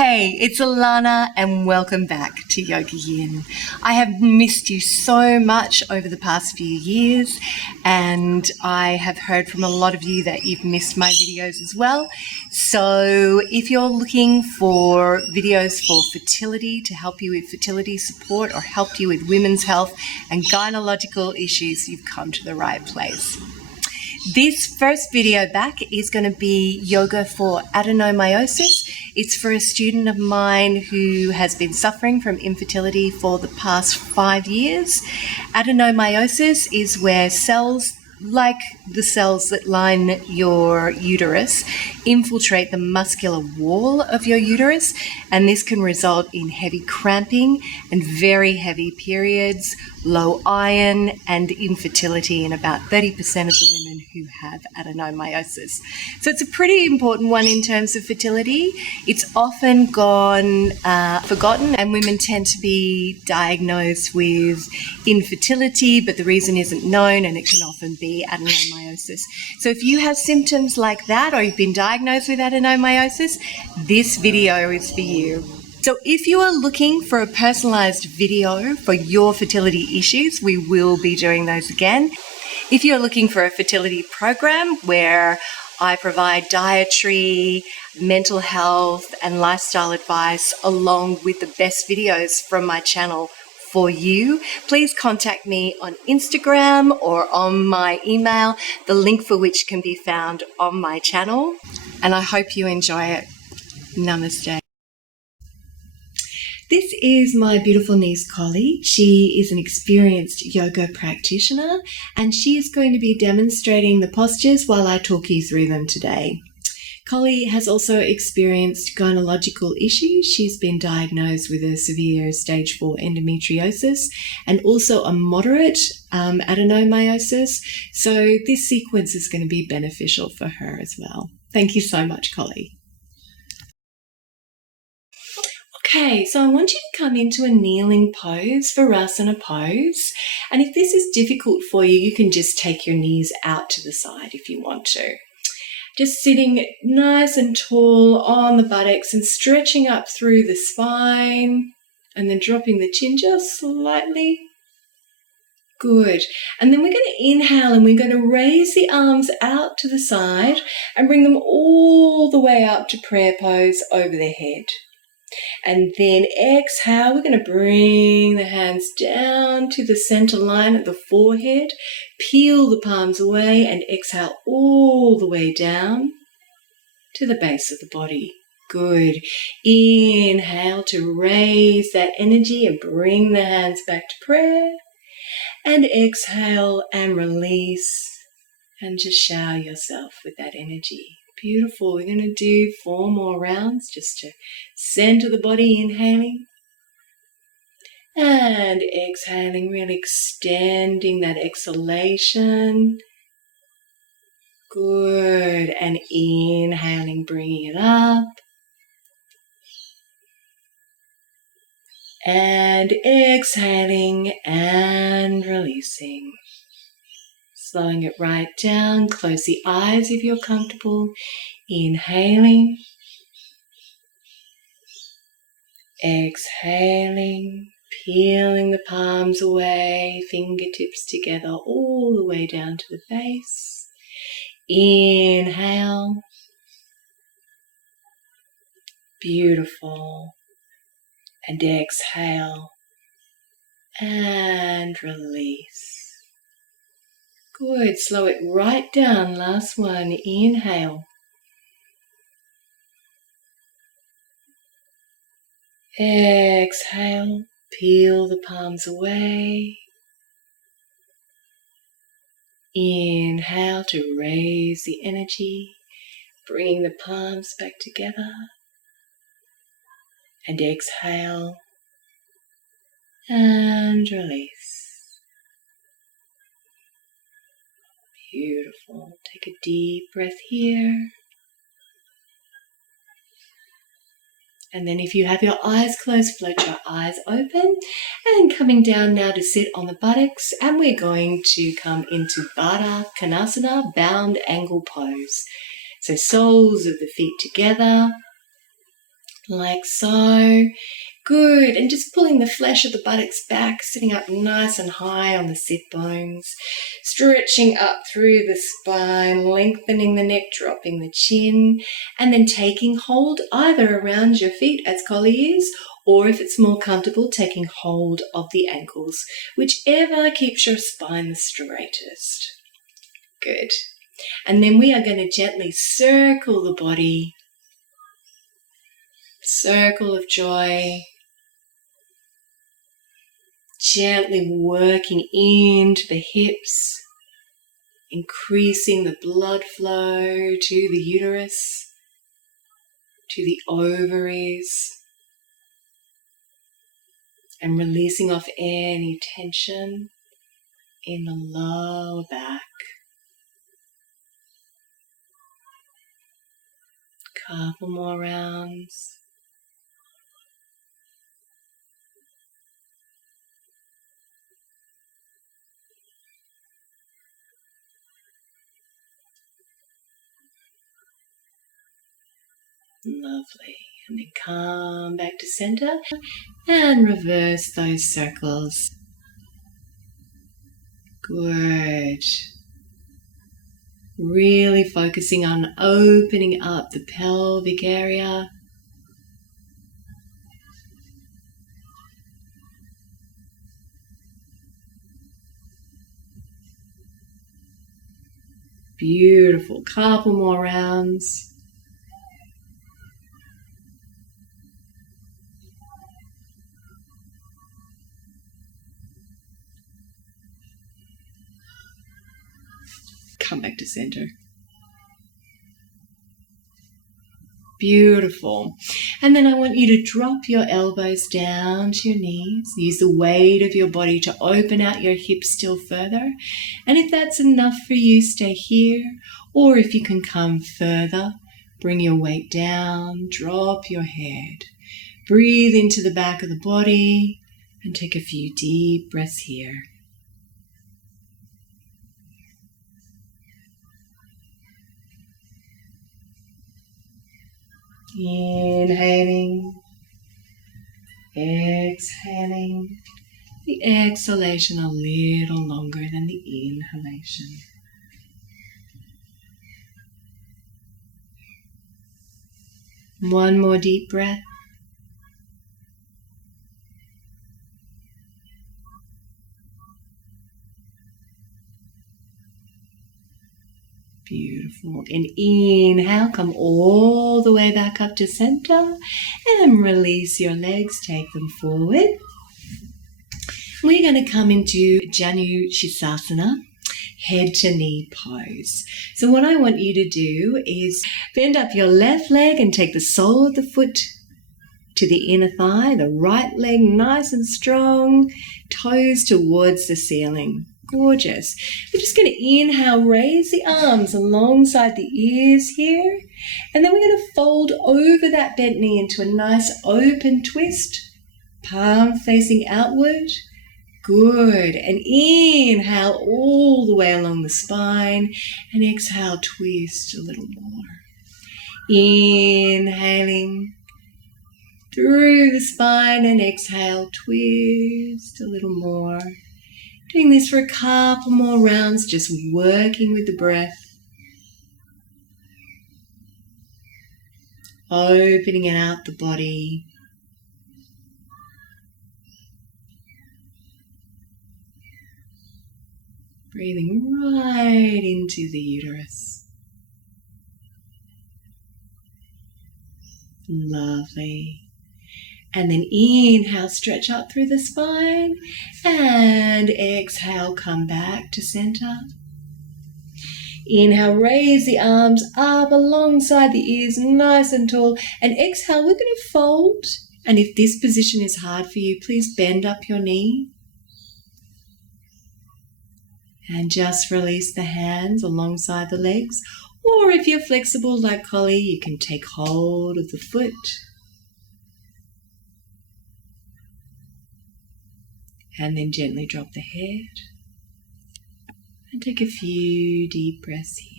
Hey, it's Alana and welcome back to YogaYin. I have missed you so much over the past few years, and I have heard from a lot of you that you've missed my videos as well. So if you're looking for videos for fertility, to help you with fertility support or help you with women's health and gynecological issues, you've come to the right place. This first video back is going to be yoga for adenomyosis. It's for a student of mine who has been suffering from infertility for the past 5 years. Adenomyosis is where cells, like the cells that line your uterus, infiltrate the muscular wall of your uterus, and this can result in heavy cramping and very heavy periods, low iron, and infertility in about 30% of the women who have adenomyosis. So it's a pretty important one in terms of fertility. It's often gone forgotten, and women tend to be diagnosed with infertility, but the reason isn't known, and it can often be adenomyosis. So if you have symptoms like that, or you've been diagnosed with adenomyosis, this video is for you. So if you are looking for a personalized video for your fertility issues, we will be doing those again. If you're looking for a fertility program where I provide dietary, mental health, and lifestyle advice along with the best videos from my channel for you, please contact me on Instagram or on my email, the link for which can be found on my channel. And I hope you enjoy it. Namaste. This is my beautiful niece, Collie. She is an experienced yoga practitioner, and she is going to be demonstrating the postures while I talk you through them today. Collie has also experienced gynecological issues. She's been diagnosed with a severe stage 4 endometriosis and also a moderate adenomyosis. So this sequence is going to be beneficial for her as well. Thank you so much, Collie. Okay, so I want you to come into a kneeling pose, Virasana pose. And if this is difficult for you, you can just take your knees out to the side if you want to. Just sitting nice and tall on the buttocks and stretching up through the spine, and then dropping the chin just slightly. Good. And then we're going to inhale, and we're going to raise the arms out to the side and bring them all the way up to prayer pose over the head. And then exhale, we're going to bring the hands down to the center line of the forehead, peel the palms away, and exhale all the way down to the base of the body. Good. Inhale to raise that energy and bring the hands back to prayer. And exhale and release, and just shower yourself with that energy. Beautiful. We're going to do 4 more rounds just to center the body, inhaling and exhaling, really extending that exhalation. Good. And inhaling, bringing it up. And exhaling and releasing. Slowing it right down. Close the eyes if you're comfortable. Inhaling. Exhaling. Peeling the palms away. Fingertips together all the way down to the base. Inhale. Beautiful. And exhale. And release. Good. Slow it right down. Last one. Inhale. Exhale. Peel the palms away. Inhale to raise the energy. Bring the palms back together. And exhale. And release. Beautiful. Take a deep breath here. And then if you have your eyes closed, float your eyes open. And coming down now to sit on the buttocks. And we're going to come into Baddha Konasana, bound angle pose. So soles of the feet together. like so. Good, and just pulling the flesh of the buttocks back, sitting up nice and high on the sit bones, stretching up through the spine, lengthening the neck, dropping the chin, and then taking hold either around your feet as collie is, or if it's more comfortable, taking hold of the ankles, whichever keeps your spine the straightest. Good. And then we are going to gently circle the body, circle of joy, gently working into the hips, increasing the blood flow to the uterus, to the ovaries, and releasing off any tension in the lower back. Couple more rounds. Lovely. And then come back to center and reverse those circles. Good. Really focusing on opening up the pelvic area. Beautiful. Couple more rounds. Come back to center. Beautiful. And then I want you to drop your elbows down to your knees. Use the weight of your body to open out your hips still further. And if that's enough for you, stay here. Or if you can come further, bring your weight down, drop your head. Breathe into the back of the body and take a few deep breaths here. Inhaling, exhaling, the exhalation a little longer than the inhalation. One more deep breath. Beautiful. And inhale, come all the way back up to center and release your legs, take them forward. We're going to come into Janu Shirshasana, head to knee pose. So what I want you to do is bend up your left leg and take the sole of the foot to the inner thigh, the right leg nice and strong, toes towards the ceiling. Gorgeous. We're just going to inhale, raise the arms alongside the ears here, and then we're going to fold over that bent knee into a nice open twist, palm facing outward. Good. And inhale all the way along the spine, and exhale, twist a little more. Inhaling through the spine and exhale, twist a little more. Doing this for a couple more rounds, just working with the breath. Opening out the body. Breathing right into the uterus. Lovely. And then inhale, stretch up through the spine, and exhale, come back to center. Inhale, raise the arms up alongside the ears, nice and tall, and exhale, we're going to fold. And if this position is hard for you, please bend up your knee. And just release the hands alongside the legs. Or if you're flexible like Collie, you can take hold of the foot. And then gently drop the head. And take a few deep breaths here.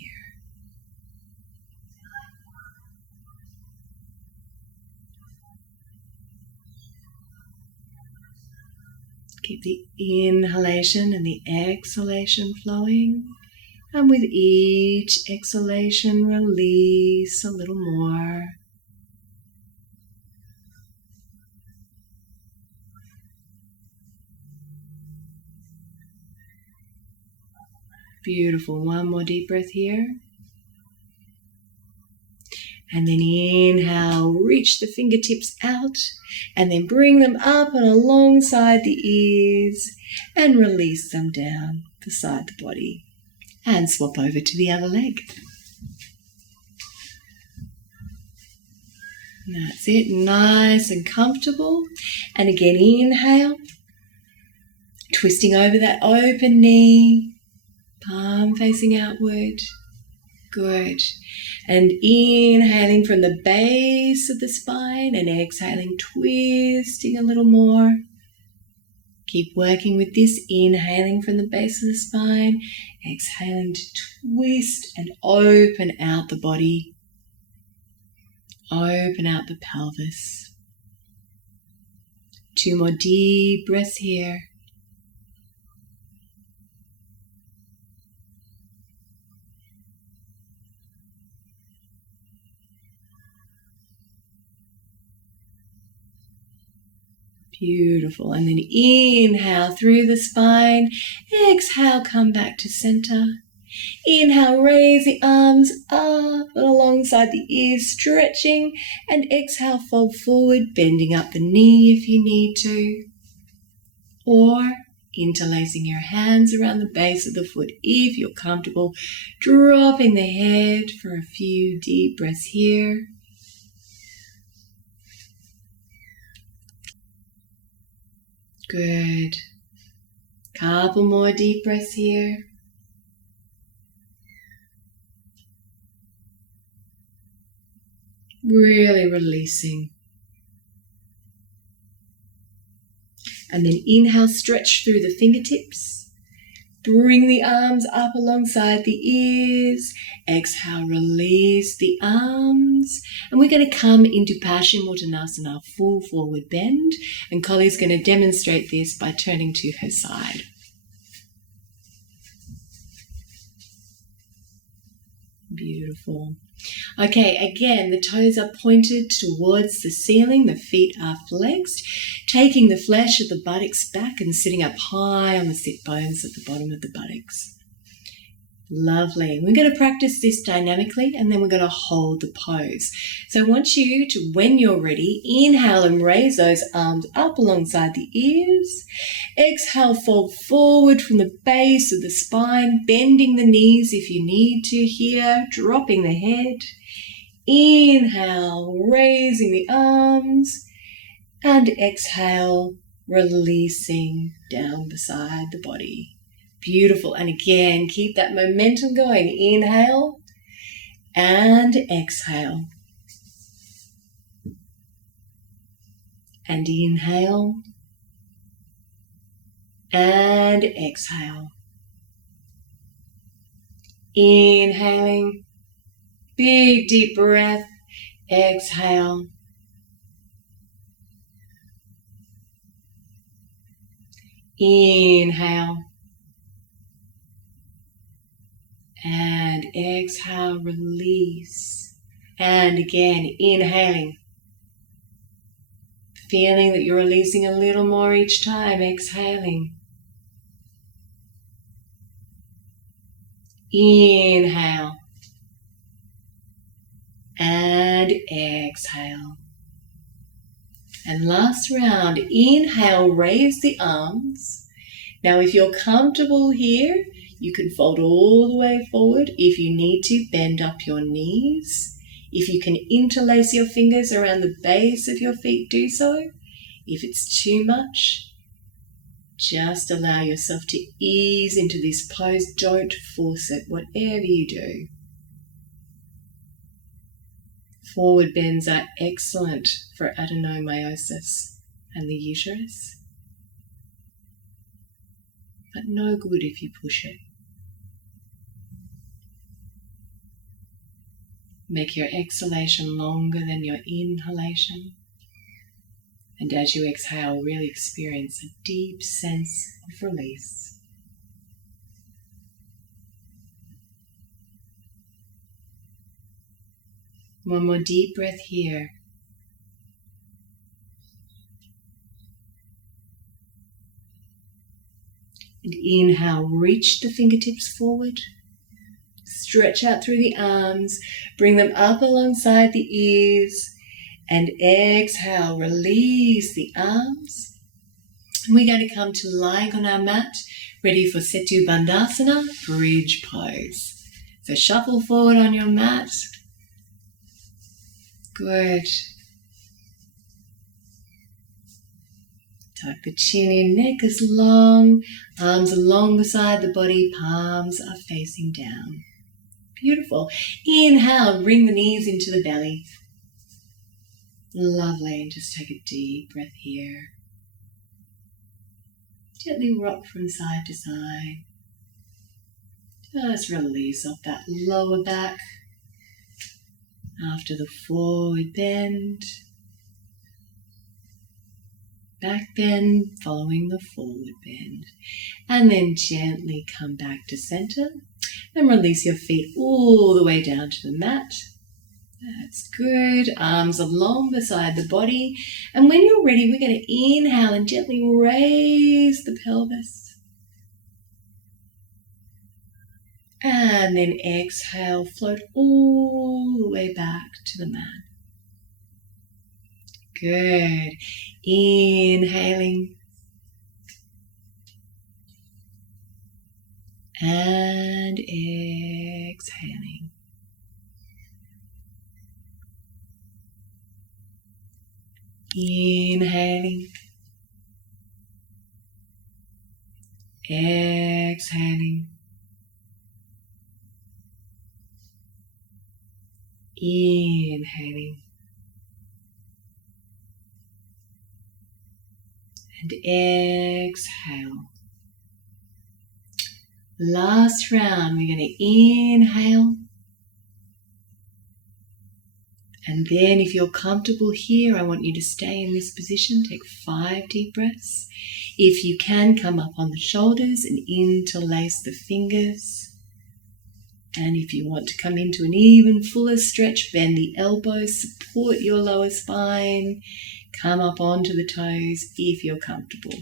Keep the inhalation and the exhalation flowing. And with each exhalation, release a little more. Beautiful. One more deep breath here. And then inhale, reach the fingertips out and then bring them up and alongside the ears and release them down beside the body. And swap over to the other leg. That's it, nice and comfortable. And again, inhale, twisting over that open knee, palm facing outward. Good. And inhaling from the base of the spine and exhaling, twisting a little more. Keep working with this, inhaling from the base of the spine, exhaling to twist and open out the body. Open out the pelvis. 2 more deep breaths here. Beautiful. And then inhale through the spine. Exhale, come back to center. Inhale, raise the arms up and alongside the ears, stretching. And exhale, fold forward, bending up the knee if you need to. Or interlacing your hands around the base of the foot if you're comfortable. Dropping the head for a few deep breaths here. Good. Couple more deep breaths here. Really releasing. And then inhale, stretch through the fingertips. Bring the arms up alongside the ears. Exhale, release the arms. And we're going to come into Paschimottanasana, full forward bend. And Collie's going to demonstrate this by turning to her side. Beautiful. Okay, again, the toes are pointed towards the ceiling. The feet are flexed, taking the flesh of the buttocks back and sitting up high on the sit bones at the bottom of the buttocks. Lovely. We're going to practice this dynamically and then we're going to hold the pose. So I want you to, when you're ready, inhale and raise those arms up alongside the ears. Exhale, fold forward from the base of the spine, bending the knees if you need to here, dropping the head. Inhale, raising the arms, and exhale, releasing down beside the body. Beautiful. And again, keep that momentum going. Inhale and exhale. And inhale and exhale. Inhaling, big deep breath. Exhale. Inhale. And exhale, release. And again, inhaling. Feeling that you're releasing a little more each time, exhaling. Inhale. And exhale. And last round, inhale, raise the arms. Now if you're comfortable here, you can fold all the way forward. If you need to, bend up your knees. If you can interlace your fingers around the base of your feet, do so. If it's too much, just allow yourself to ease into this pose. Don't force it, whatever you do. Forward bends are excellent for adenomyosis and the uterus, but no good if you push it. Make your exhalation longer than your inhalation. And as you exhale, really experience a deep sense of release. One more deep breath here. And inhale, reach the fingertips forward. Stretch out through the arms, bring them up alongside the ears, and exhale, release the arms. And we're going to come to lying on our mat, ready for Setu Bandhasana, bridge pose. So shuffle forward on your mat. Good. Tuck the chin in, neck is long, arms are long beside the body, palms are facing down. Beautiful. Inhale, bring the knees into the belly. Lovely. And just take a deep breath here. Gently rock from side to side. Just release off that lower back after the forward bend. Back bend following the forward bend. And then gently come back to center. And release your feet all the way down to the mat. That's good. Arms are long beside the body. And when you're ready, we're going to inhale and gently raise the pelvis. And then exhale, float all the way back to the mat. Good. Inhaling. And exhaling. Inhaling. Exhaling. Inhaling. And exhale. Last round, we're going to inhale. And then if you're comfortable here, I want you to stay in this position. Take 5 deep breaths. If you can, come up on the shoulders and interlace the fingers. And if you want to come into an even fuller stretch, bend the elbows, support your lower spine. Come up onto the toes if you're comfortable.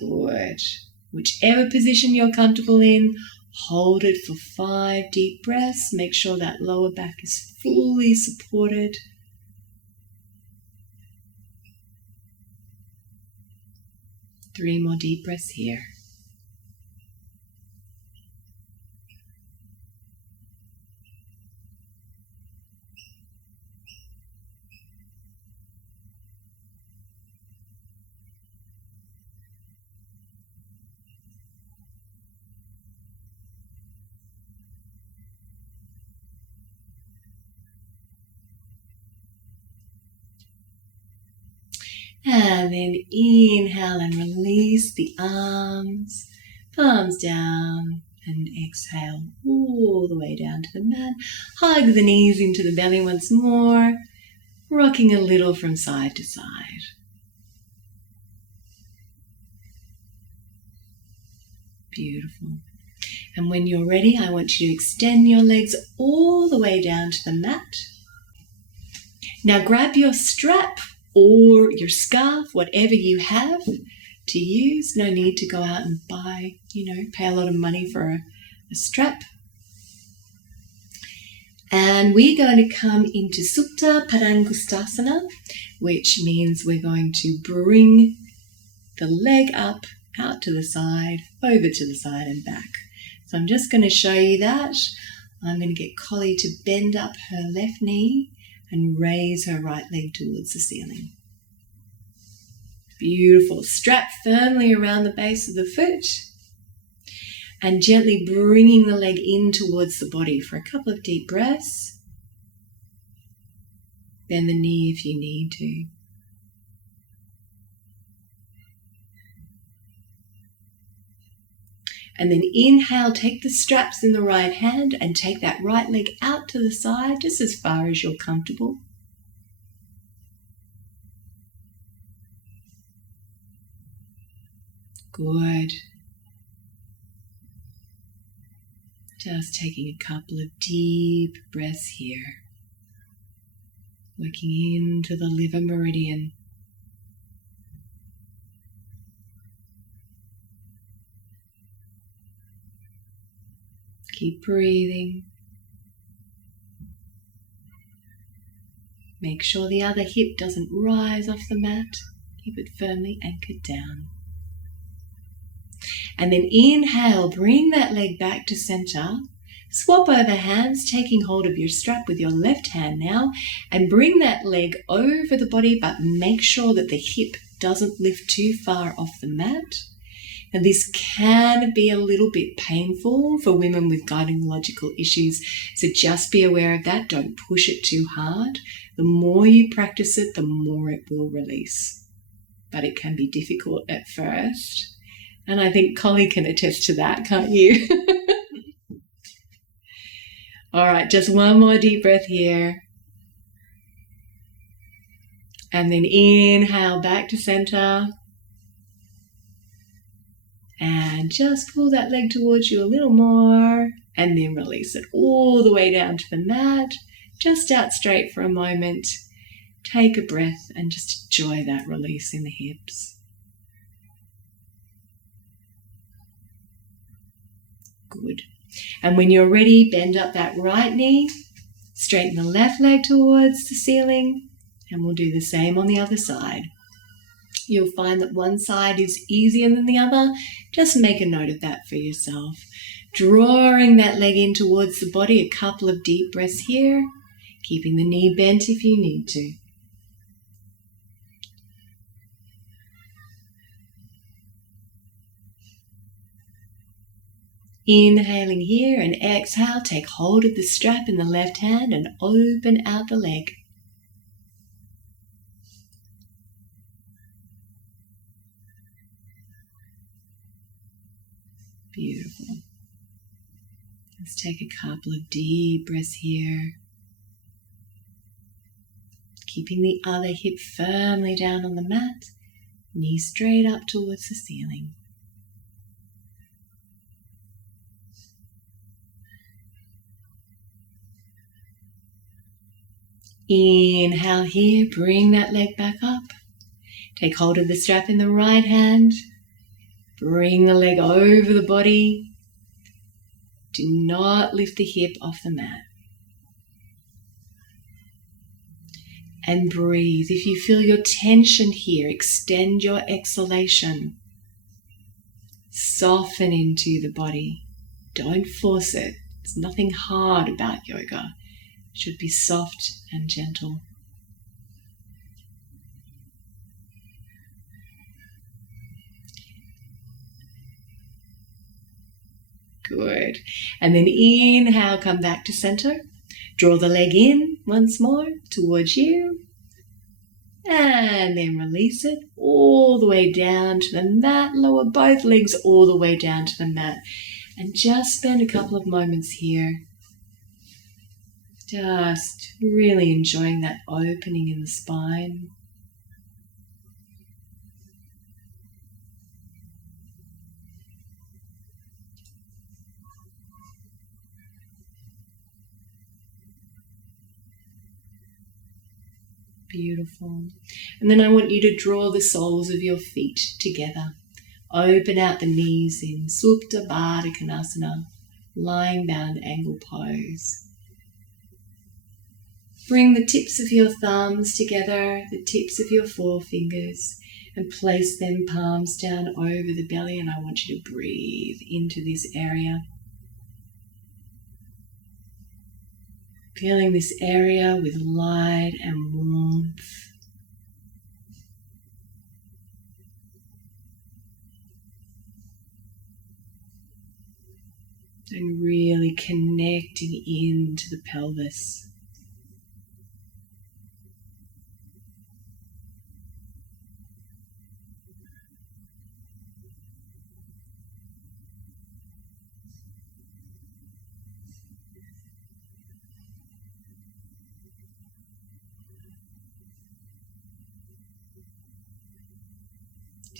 Good. Whichever position you're comfortable in, hold it for 5 deep breaths. Make sure that lower back is fully supported. Three more deep breaths here. And then inhale and release the arms, palms down, and exhale all the way down to the mat. Hug the knees into the belly once more, rocking a little from side to side. Beautiful. And when you're ready, I want you to extend your legs all the way down to the mat. Now grab your strap or your scarf, whatever you have to use. No need to go out and buy, pay a lot of money for a strap. And we're going to come into Supta Padangusthasana, which means we're going to bring the leg up, out to the side, over to the side and back. So I'm just going to show you that. I'm going to get Collie to bend up her left knee and raise her right leg towards the ceiling. Beautiful. Strap firmly around the base of the foot and gently bringing the leg in towards the body for a couple of deep breaths. Bend the knee if you need to. And then inhale, take the straps in the right hand and take that right leg out to the side just as far as you're comfortable. Good. Just taking a couple of deep breaths here. Working into the liver meridian. Keep breathing. Make sure the other hip doesn't rise off the mat. Keep it firmly anchored down. And then inhale, bring that leg back to center. Swap over hands, taking hold of your strap with your left hand now, and bring that leg over the body, but make sure that the hip doesn't lift too far off the mat. And this can be a little bit painful for women with gynecological issues, so just be aware of that. Don't push it too hard. The more you practice it, the more it will release. But it can be difficult at first. And I think Collie can attest to that, can't you? All right, just one more deep breath here. And then inhale back to center. And just pull that leg towards you a little more. And then release it all the way down to the mat. Just out straight for a moment. Take a breath and just enjoy that release in the hips. Good. And when you're ready, bend up that right knee, straighten the left leg towards the ceiling, and we'll do the same on the other side. You'll find that one side is easier than the other. Just make a note of that for yourself. Drawing that leg in towards the body, a couple of deep breaths here, keeping the knee bent if you need to. Inhaling here and exhale, take hold of the strap in the left hand and open out the leg. Beautiful. Let's take a couple of deep breaths here. Keeping the other hip firmly down on the mat, knee straight up towards the ceiling. Inhale here, bring that leg back up. Take hold of the strap in the right hand. Bring the leg over the body. Do not lift the hip off the mat. And breathe. If you feel your tension here, extend your exhalation. Soften into the body. Don't force it. There's nothing hard about yoga. It should be soft and gentle. Good. And then inhale, come back to center. Draw the leg in once more towards you. And then release it all the way down to the mat. Lower both legs all the way down to the mat. And just spend a couple of moments here. Just really enjoying that opening in the spine. Beautiful. And then I want you to draw the soles of your feet together. Open out the knees in Supta Baddha Konasana, lying bound angle pose. Bring the tips of your thumbs together, the tips of your forefingers, and place them palms down over the belly. And I want you to breathe into this area. Feeling this area with light and warmth. And really connecting into the pelvis.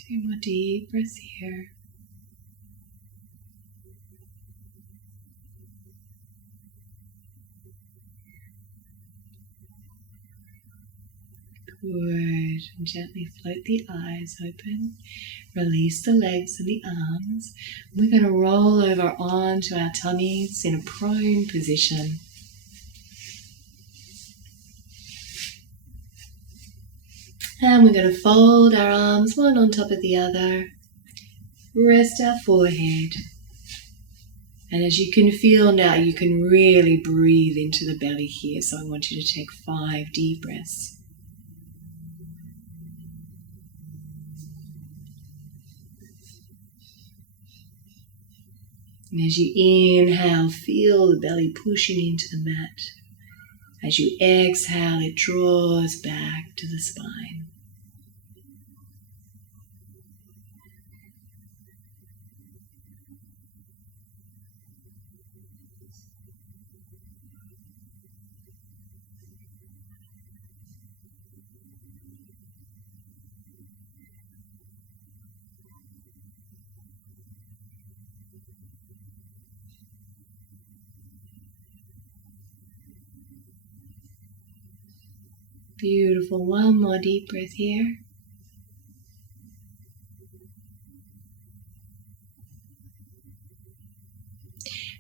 2 more deep breaths here. Good. And gently float the eyes open. Release the legs and the arms. We're going to roll over onto our tummies in a prone position. And we're going to fold our arms one on top of the other. Rest our forehead. And as you can feel now, you can really breathe into the belly here. So I want you to take 5 deep breaths. And as you inhale, feel the belly pushing into the mat. As you exhale, it draws back to the spine. Beautiful. One more deep breath here.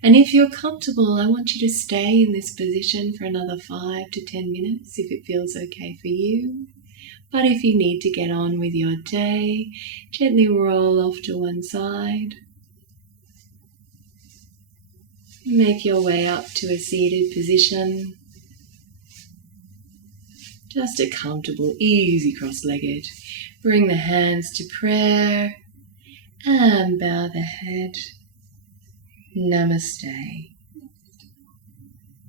And if you're comfortable, I want you to stay in this position for another 5 to 10 minutes if it feels okay for you. But if you need to get on with your day, gently roll off to one side. Make your way up to a seated position. Just a comfortable, easy cross-legged. Bring the hands to prayer and bow the head. Namaste.